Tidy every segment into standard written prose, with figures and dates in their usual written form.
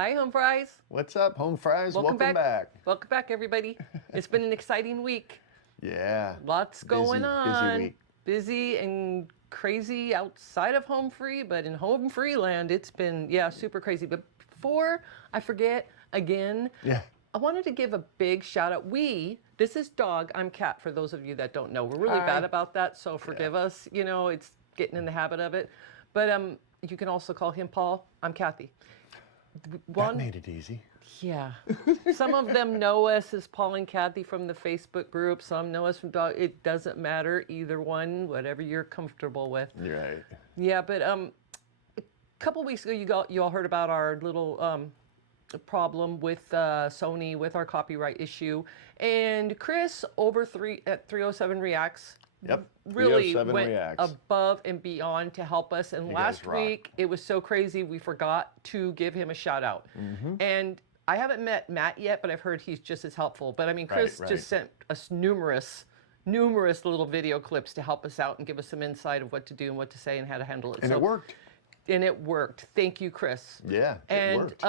Hi, home fries. What's up, home fries? Welcome back. Welcome back, everybody. It's been an exciting week. Yeah. Lots going on. Busy week. Busy and crazy outside of home free, but in home free land, it's been, super crazy. But before I forget again, I wanted to give a big shout out. This is Dog, I'm Cat, for those of you that don't know. We're really bad about that, so forgive us. You know, it's getting in the habit of it. But you can also call him Paul. I'm Kathy. That made it easy. Yeah. Some of them know us as Paul and Kathy from the Facebook group. Some know us from Dog. It doesn't matter, either one, whatever you're comfortable with. You're right. Yeah, but a couple weeks ago, you all heard about our little problem with Sony with our copyright issue, and Kris over at 307 Reacts. Yep. Really went above and beyond to help us. And last week, it was so crazy, we forgot to give him a shout out. Mm-hmm. And I haven't met Matt yet, but I've heard he's just as helpful. But I mean, Kris just sent us numerous little video clips to help us out and give us some insight of what to do and what to say and how to handle it. And it worked. And it worked. Thank you, Kris. Yeah, it worked.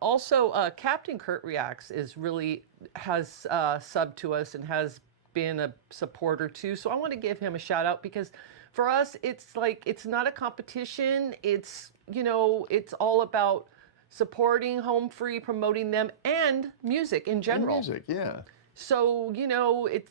Also, Captain Kurt Reacts has subbed to us and has been a supporter too. So I want to give him a shout out, because for us, it's like, it's not a competition. It's, it's all about supporting home free, promoting them, and music in general. And music, yeah. So, it's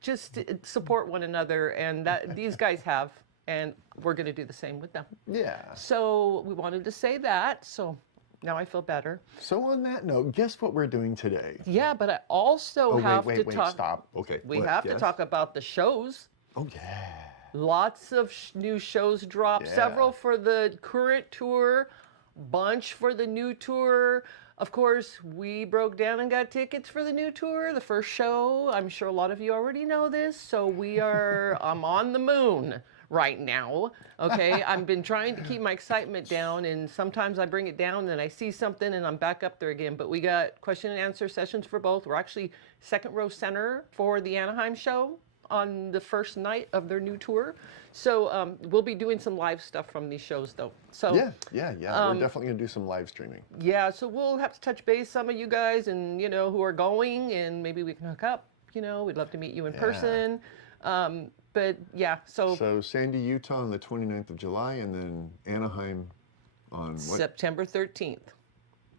just support one another, and that these guys have, and we're going to do the same with them. Yeah. So we wanted to say that. So now I feel better. So on that note, guess what we're doing today? Yeah, but I also have to talk. Stop. Okay. We have to talk about the shows. Oh, yeah. Lots of new shows dropped. Yeah. Several for the current tour, bunch for the new tour. Of course, we broke down and got tickets for the new tour, the first show. I'm sure a lot of you already know this. So I'm on the moon right now. Okay, I've been trying to keep my excitement down, and sometimes I bring it down and I see something and I'm back up there again. But we got question and answer sessions for both. We're actually second row center for the Anaheim show on the first night of their new tour. So we'll be doing some live stuff from these shows though. So yeah. We're definitely gonna do some live streaming. Yeah, so we'll have to touch base some of you guys and who are going, and maybe we can hook up. We'd love to meet you in person. But yeah, so Sandy, Utah on the 29th of July, and then Anaheim on what? September 13th.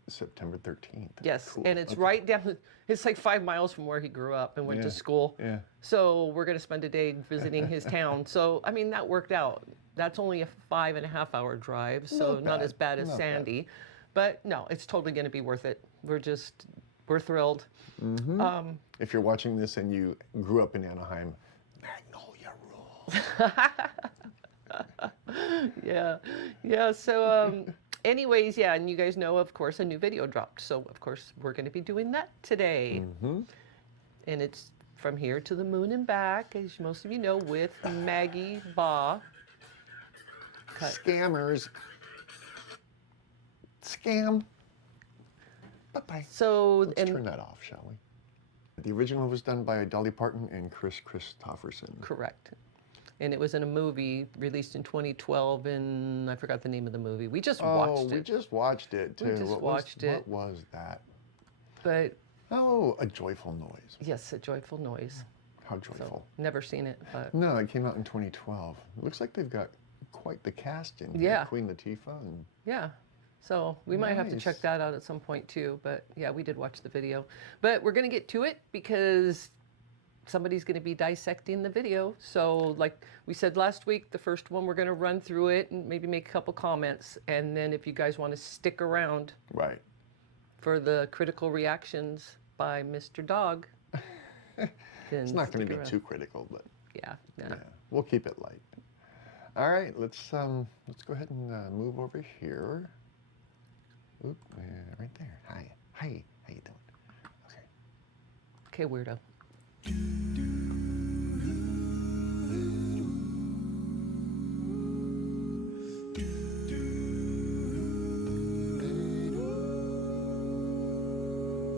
September 13th. Yes, cool. And it's right down, it's like 5 miles from where he grew up and went to school. Yeah. So we're going to spend a day visiting his town. So, I mean, that worked out. That's only a 5.5 hour drive, so not as bad as Sandy. But no, it's totally going to be worth it. We're thrilled. Mm-hmm. If you're watching this and you grew up in Anaheim, Magnolia rules. Yeah. So, anyways, and you guys know, of course, a new video dropped. So, of course, we're going to be doing that today. Mm-hmm. And it's From Here to the Moon and Back, as most of you know, with Maggie, Baugh. Scammers. Scam. Bye-bye. So, let's turn that off, shall we? The original was done by Dolly, Parton, and Kristofferson. Correct. And it was in a movie released in 2012, and I forgot the name of the movie. We just watched it. We just watched it, too. What was that? But... A Joyful Noise. Yes, A Joyful Noise. How joyful. So, never seen it, but... No, it came out in 2012. It looks like they've got quite the cast in here. Yeah. Queen Latifah. And... Yeah. So we might have to check that out at some point, too. But, yeah, we did watch the video. But we're going to get to it because somebody's going to be dissecting the video. So like we said last week, the first one, we're going to run through it and maybe make a couple comments. And then if you guys want to stick around for the critical reactions by Mr. Dog. It's not going to be too critical, but yeah, we'll keep it light. All right, let's go ahead and move over here. Oop, right there. Hi, how you doing? Okay, weirdo.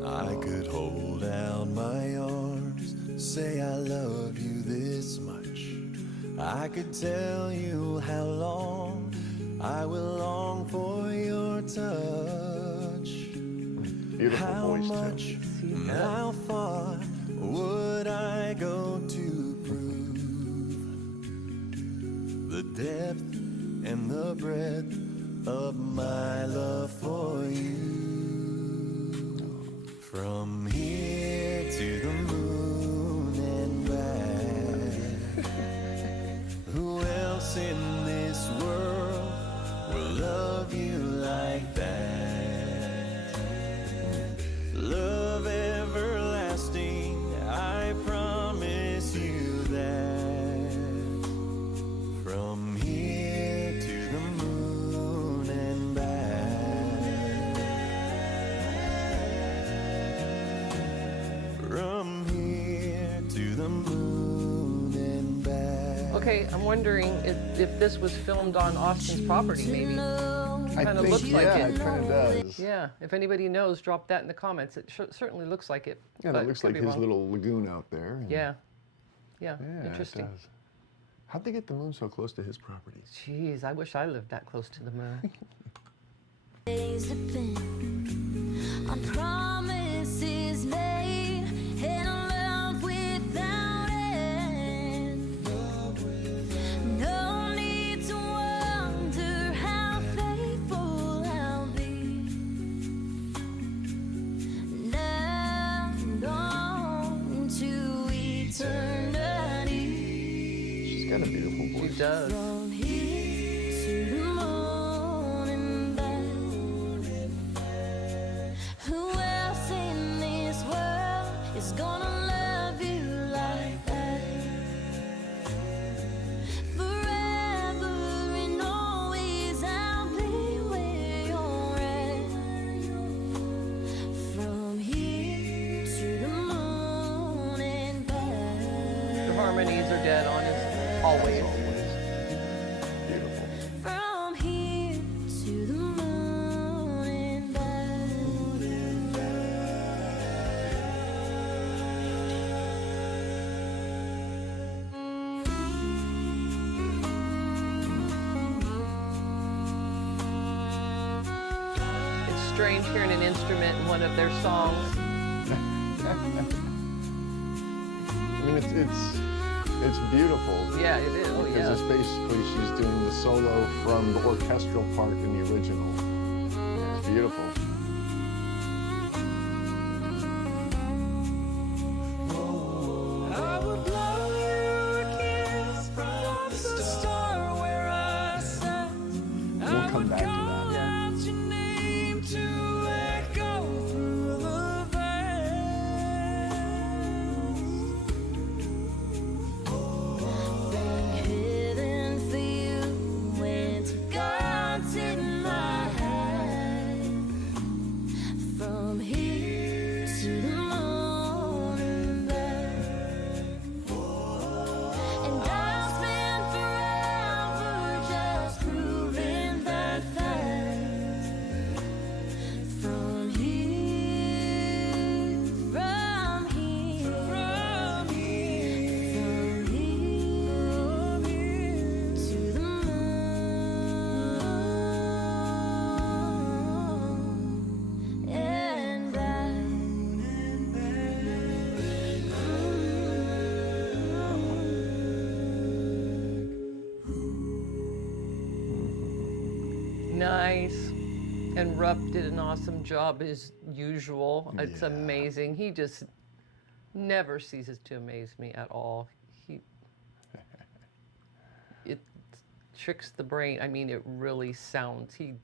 I could hold out my arms, say I love you this much. I could tell you how long I will long for your touch. Beautiful How voice, much too. and how far would I go to prove the depth and the breadth of my love for you? From here to the moon and back. Who else in this world will love you like that? Love everlasting, I promise you that. From here to the moon and back. From here to the moon and back. Okay, I'm wondering if this was filmed on Austin's property, maybe. I Kinda think, looks like yeah, it. it kind of does. Yeah, if anybody knows, drop that in the comments. It certainly looks like it. Yeah, but that looks could like be his wrong. little lagoon out there. and- Yeah. Yeah, Yeah, interesting. it does. How'd they get the moon so close to his property? Jeez, I wish I lived that close to the moon. Days depend on promises made and a love without end. No need to wonder how faithful I'll be. Now on to eternity. She's got a beautiful She voice. does. From here to the moon and back. Who else in this world is gonna love you like that? Forever and always I'll be where you're at. From here to the moon and back. The harmonies are dead on as always. Beautiful. From here to the moon and It's strange hearing an instrument in one of their songs. I mean, it's beautiful. Yeah, it is. Oh, Because yeah. it's basically she's doing the solo from the orchestral part in the original. It's beautiful. I would blow you a kiss from the star where I sat. We'll come back to that. Yeah. Out your name to echo through the heaven for you went to God's in my hand. From here to the moon and back. And I'll spend forever just proving that fact. From here, from here, from here to the moon and Nice. And Rupp did an awesome job as usual. It's Yeah. amazing. He just never ceases to amaze me at all. It tricks the brain. I mean, it really sounds. He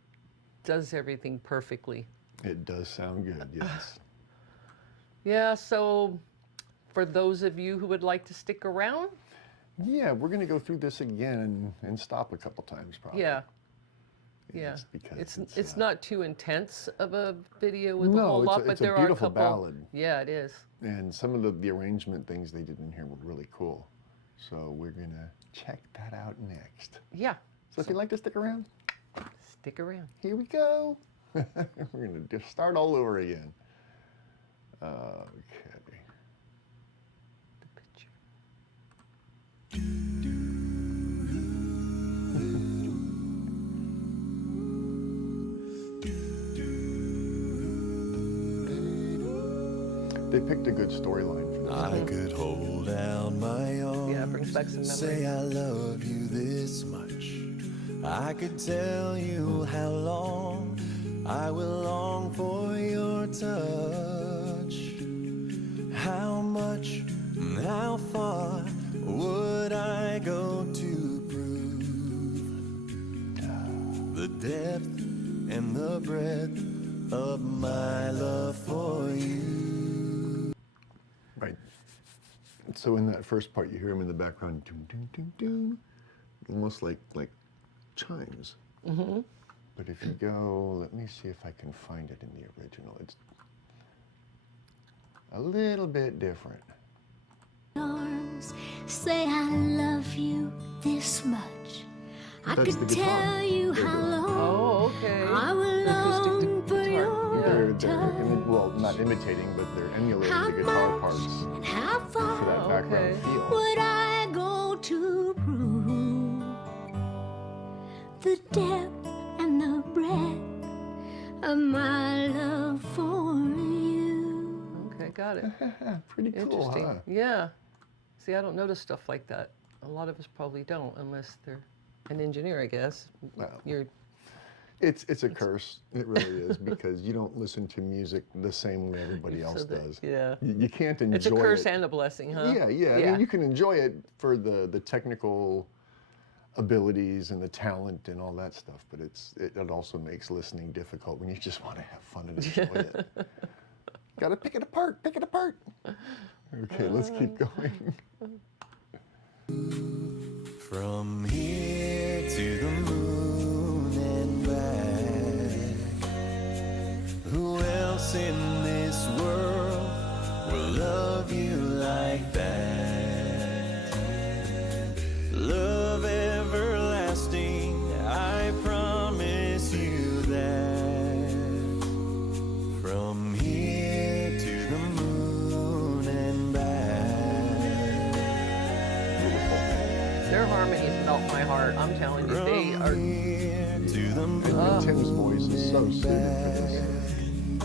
does everything perfectly. It does sound good, yes. Yeah, so for those of you who would like to stick around, Yeah, we're going to go through this again and stop a couple times probably. yeah. Yeah, Just because it's not too intense of a video with a No, whole it's lot, a- but it's a there are a beautiful couple. ballad. Yeah, it is. And some of the arrangement things they did in here were really cool. So we're going to check that out next. Yeah, So if you'd like to stick around, stick around. here we go. We're going to just start all over again. Okay. The picture. They picked a good storyline for this. I could hold down my arms. Yeah, it brings back some memories. Say I love you this much. I could tell you how long I will long for your touch. How much, how far would I go to prove the depth and the breadth of my love for you? Right. So in that first part, you hear him in the background, doom, doom, doom, doom, almost like chimes. Mm-hmm. But if you go, let me see if I can find it in the original. It's a little bit different. Arms say I love you this much. I That's could the guitar. tell you There you how go. long Oh, okay. I will The acoustic long for guitar. your They're touch. well, not imitating, but they're emulating How the guitar much parts and how for far that Oh, background okay. feel. would I go to prove the depth and the breadth of my love for you? Okay, got it. Pretty cool, Interesting. huh? Yeah. See, I don't notice stuff like that. A lot of us probably don't, unless they're an engineer, I guess. Well, You're It's a curse. It really is, because you don't listen to music the same way everybody else so that- does. Yeah. You can't enjoy it. It's a curse and a blessing, huh? Yeah. I mean, you can enjoy it for the technical abilities and the talent and all that stuff, but it also makes listening difficult when you just want to have fun and enjoy it. Got to pick it apart. Pick it apart. Okay, let's keep going. From here to the moon and back. Who else in this world will love you like that? Love everlasting, I promise you that. From here to the moon and back. Their harmonies melt my heart. I'm telling you, they are. To the moon. And Tim's voice is so suited for this.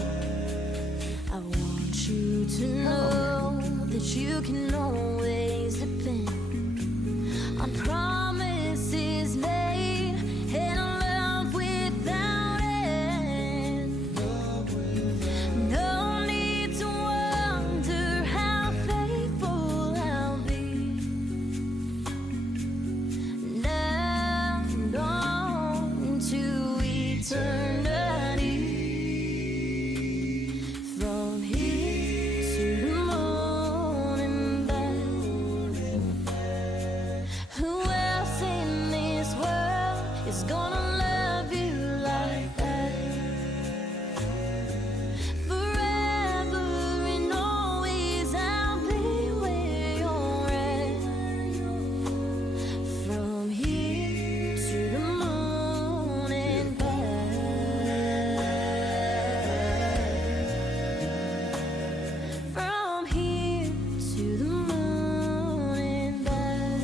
I want you to know that you can always depend on promises made and a love without end. No need to wonder how faithful I'll be. Now on to eternity. From here to the moon and back. Who else in this world is gonna love you like that? Forever and always I'll be where you're at. From here to the moon and back. From here to the moon and back.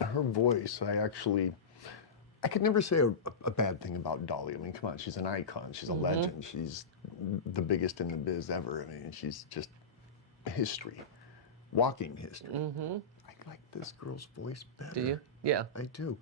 Her voice, I could never say a bad thing about Dolly. I mean, come on, she's an icon. She's a legend. She's the biggest in the biz ever. I mean, she's just history, walking history. I like this girl's voice better. Do you? Yeah. I do.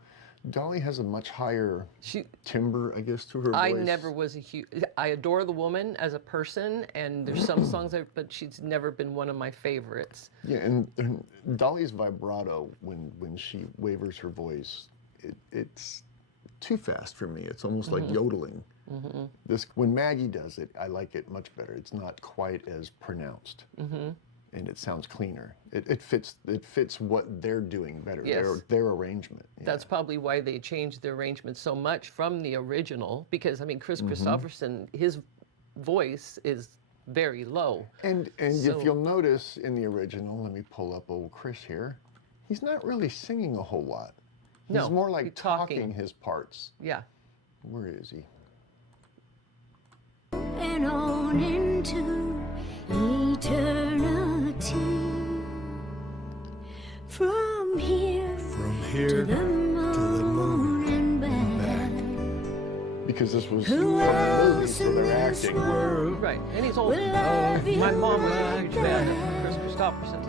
Dolly has a much higher She. timbre, I guess, to her I voice. never was a huge. I adore the woman as a person, and there's some songs, but she's never been one of my favorites. Yeah, and Dolly's vibrato, when she wavers her voice, it's too fast for me. It's almost like yodeling. When Maggie does it, I like it much better. It's not quite as pronounced, and it sounds cleaner. It fits what they're doing better. Yes. Their arrangement. Yeah. That's probably why they changed the arrangement so much from the original, because I mean, Kristofferson, his voice is very low. And So- if you'll notice in the original, let me pull up old Kris here. He's not really singing a whole lot. He's No, more like he's talking. talking his parts. Yeah. Where is he? And on into eternity. From here From to here the moon because this was Who a movie, else so they're in this acting. world Right, and he's old. will love you My mom was a like huge fan of Kris Kristofferson.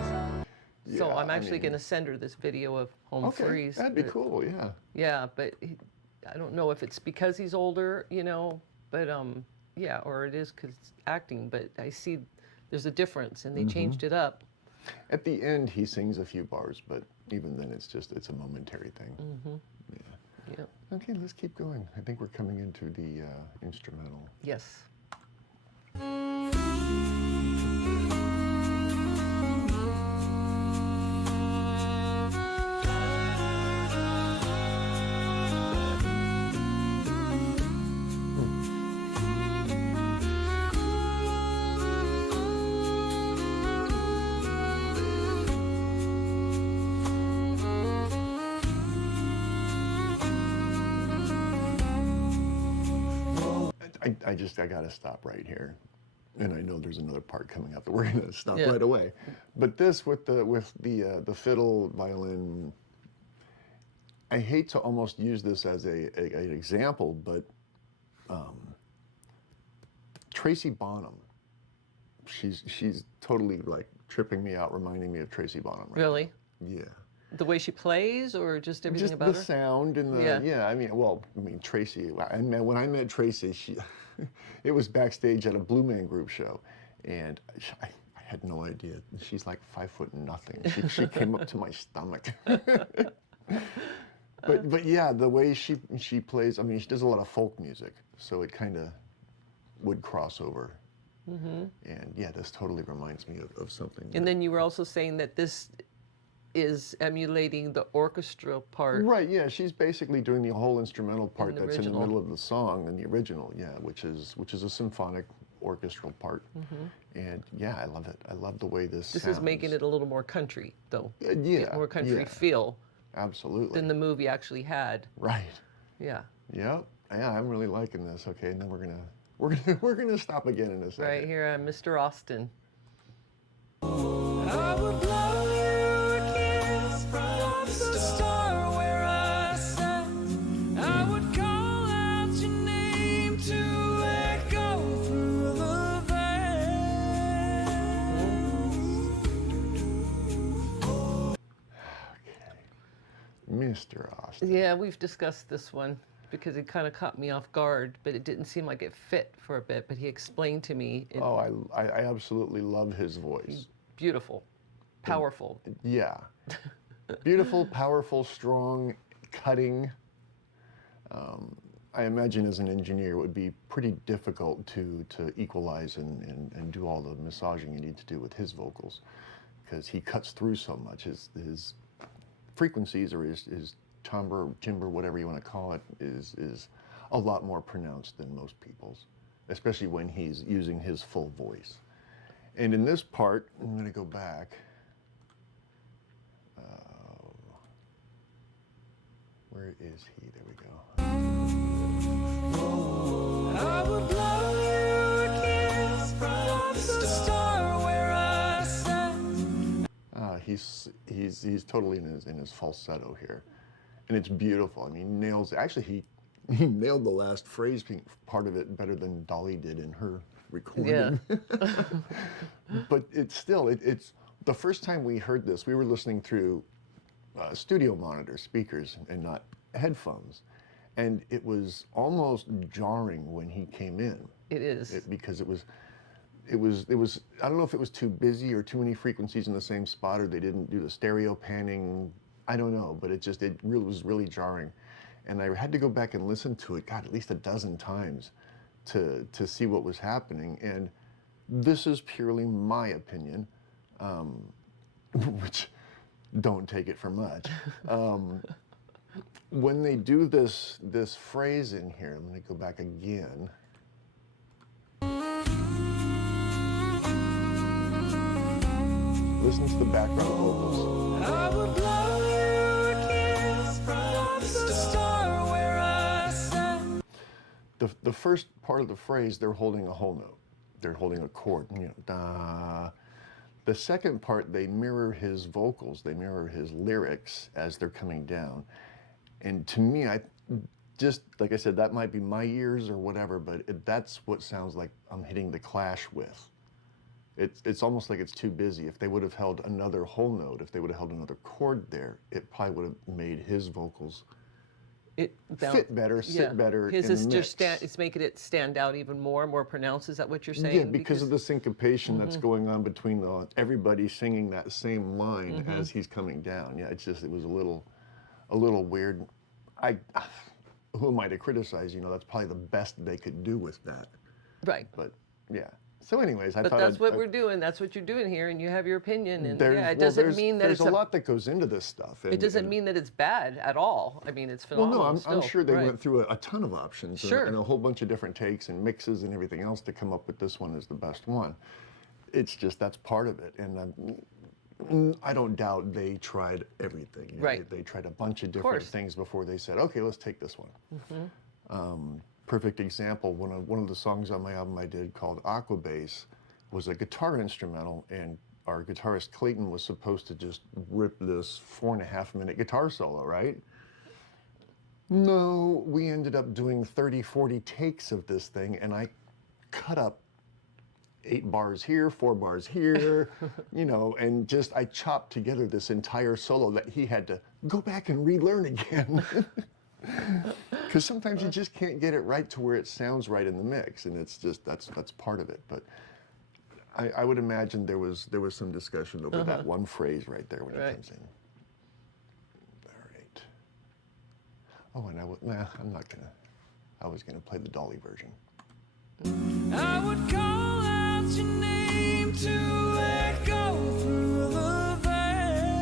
So Yeah, I'm I actually mean- going to send her this video of Home Okay, Freeze. that'd be cool. Yeah. Yeah, but I don't know if it's because he's older, but yeah, or it is because acting. But I see there's a difference, and they changed it up. At the end, he sings a few bars, but even then, it's a momentary thing. Yeah. Okay, let's keep going. I think we're coming into the instrumental. Yes. I gotta stop right here, and I know there's another part coming up that we're gonna stop Yeah. right away. But this with the fiddle, violin, I hate to almost use this as an example, but Tracy Bonham, she's totally like tripping me out, reminding me of Tracy Bonham. Right Really? now. Yeah. The way she plays, or just everything Just about the her? sound and the Yeah. I mean Tracy. When I met Tracy, it was backstage at a Blue Man Group show, and I had no idea. She's like 5 foot nothing. She came up to my stomach. But yeah, the way she plays. I mean, she does a lot of folk music, so it kind of would cross over. And yeah, this totally reminds me of something. And then you were also saying that this is emulating the orchestral part. Right, yeah, she's basically doing the whole instrumental part the that's in the original. middle of the song in the original, yeah, which is a symphonic orchestral part. And yeah, I love it. I love the way this This sounds. is making it a little more country, though. Yeah, Get more country yeah, feel absolutely. than the movie actually had. Right. Yeah. Yep. Yeah, I'm really liking this. Okay, and then we're gonna stop again in a second. Right here, Mr. Austin. I would blow you a kiss from the star where I sat. I would call out your name to echo through the vast. Mr. Austin. Yeah, we've discussed this one because it kind of caught me off guard, but it didn't seem like it fit for a bit. But he explained to me, Oh, I absolutely love his voice. beautiful, powerful. Yeah. Beautiful, powerful, strong, cutting. I imagine as an engineer it would be pretty difficult to equalize and do all the massaging you need to do with his vocals, because he cuts through so much. His frequencies, or his timbre, whatever you want to call it, is a lot more pronounced than most people's, especially when he's using his full voice. And in this part, I'm going to go back. Where is he? There we go. I would blow you a kiss from the star where I sat. He's totally in his falsetto here, and it's beautiful. I mean, nails. Actually, he nailed the last phrase part of it better than Dolly did in her recording. Yeah. But it's the first time we heard this, we were listening through studio monitor speakers and not headphones, and it was almost jarring when he came in. It is. Because it was I don't know if it was too busy or too many frequencies in the same spot, or they didn't do the stereo panning. I don't know, but it really was really jarring, and I had to go back and listen to it, God, at least a dozen times to see what was happening. And this is purely my opinion, which don't take it for much. When they do this phrase in here, I'm going to go back again. Listen to the background vocals. I would blow you a kiss from the star where I sat. The first part of the phrase, they're holding a whole note. They're holding a chord, da. The second part, they mirror his vocals, they mirror his lyrics as they're coming down. And to me, just like I said, that might be my ears or whatever, but that's what sounds like I'm hitting the Clash with. It's almost like it's too busy. If they would have held another whole note, if they would have held another chord there, it probably would have made his vocals fit better, sit better. His in is the just mix. it's making it stand out even more pronounced. Is that what you're saying? Yeah, because of the syncopation that's going on between everybody singing that same line as he's coming down. Yeah, it was a little weird. Who am I to criticize? You know, that's probably the best they could do with that. Right. But yeah. So, anyways, I But thought that's what we're doing. That's what you're doing here, and you have your opinion. And yeah, it well, doesn't mean that there's it's a lot that goes into this stuff. It doesn't mean that it's bad at all. I mean, it's phenomenal. Well, no, I'm still. sure they Right. went through a ton of options Sure. and a whole bunch of different takes and mixes and everything else to come up with this one as the best one. It's just that's part of it, and I don't doubt they tried everything. You know, Right. They tried a bunch of different things before they said, okay, let's take this one. Perfect example. One of the songs on my album I did called Aqua Bass was a guitar instrumental, and our guitarist Clayton was supposed to just rip this 4.5-minute guitar solo, right? No, we ended up doing 30, 40 takes of this thing, and I cut up 8 bars here, 4 bars here, you know, and just I chopped together this entire solo that he had to go back and relearn again. Because sometimes you just can't get it right to where it sounds right in the mix, and it's just that's part of it. But I would imagine there was some discussion over that one phrase right there when it comes in. All right. Oh, and I'm not gonna. I was gonna play the Dolly version. I would call out your name to echo through the vast.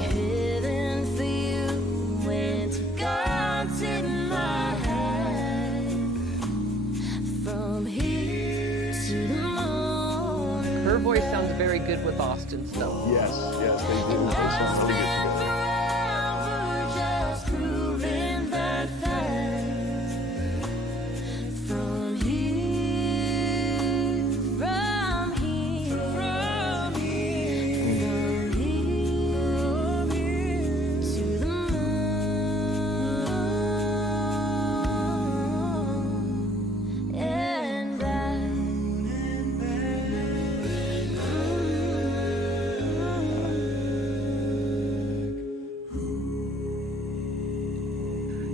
Heaven for you went to God's in my hand. From here to the moon. Her voice sounds very good with Austin's, though. Yes, they do. They sound really good together. Forever just proving that fact. From here, from here, from here, from here to the moon and back.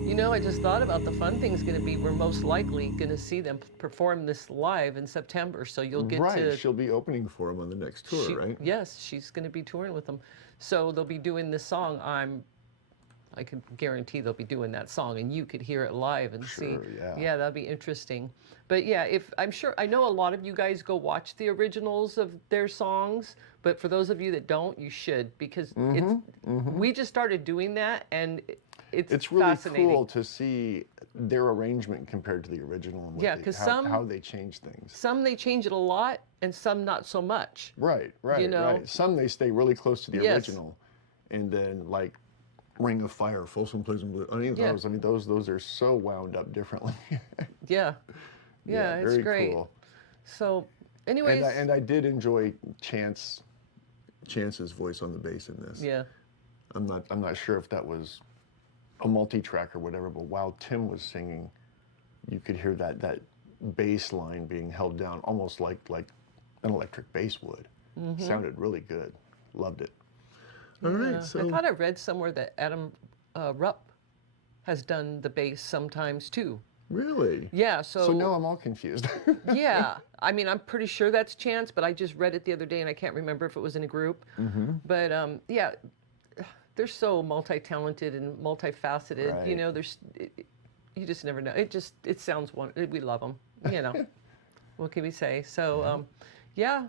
You know, I just thought about the fun thing's going to be we're most likely going to see them perform this live in September, so you'll get to. She'll be opening for him on the next tour, right? Yes, she's going to be touring with them, so they'll be doing this song. I can guarantee they'll be doing that song, and you could hear it live and see. Yeah, that'll be interesting. But yeah, I know a lot of you guys go watch the originals of their songs, but for those of you that don't, you should, because we just started doing that, and it's really fascinating. cool to see their arrangement compared to the original and how they change things. Some they change it a lot, and some not so much. Right. You know? Right. Some they stay really close to the Yes. original, and then like Ring of Fire, Folsom Prison Blue. Yeah. Those are so wound up differently. Yeah, it's very great. cool. So, anyways, And I did enjoy Chance's voice on the bass in this. yeah, I'm not sure if that was a multi-track or whatever, but while Tim was singing, you could hear that bass line being held down almost like an electric bass would. Sounded really good. Loved it. All right, so I thought I read somewhere that Adam Rupp has done the bass sometimes too. really? Yeah, So now I'm all confused. yeah, I mean, I'm pretty sure that's Chance, but I just read it the other day and I can't remember if it was in a group. But yeah, they're so multi-talented and multifaceted. Right. You know, you just never know. It sounds we love them. You know, what can we say? So yeah,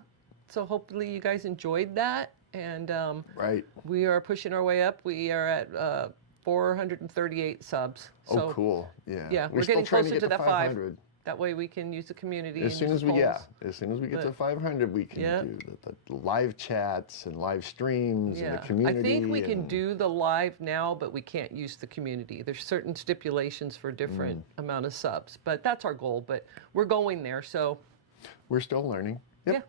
so hopefully you guys enjoyed that, and Right. we are pushing our way up. We are at 438 subs. So, Oh, cool. Yeah. Yeah, we're still getting trying closer get to that 500. That way we can use the community. As and soon use as we polls. as soon as we get to But- 500, we can Yeah. do the live chats and live streams and Yeah, the community. I think we can and- do the live now, but we can't use the community. There's certain stipulations for different amount of subs, but that's our goal. But we're going there, so We're still learning. Yep. yeah,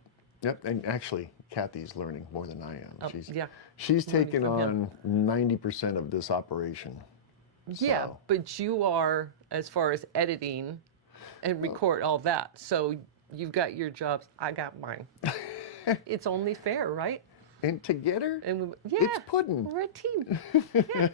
Yep, and actually, Kathy's learning more than I am. Yeah. She's Learning taken from him. on 90% of this operation. Yeah, So, but you are, as far as editing and record all that. So you've got your jobs, I got mine. It's only fair, right? and together, And yeah, it's pudding. we're a team. Yeah.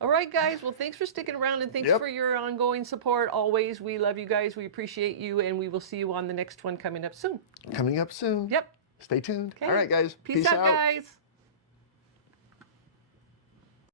All right, guys. Well, thanks for sticking around and thanks Yep. for your ongoing support. Always, we love you guys. We appreciate you, and we will see you on the next one coming up soon. Coming up soon. Yep. Stay tuned. Okay. All right, guys. Peace out, guys.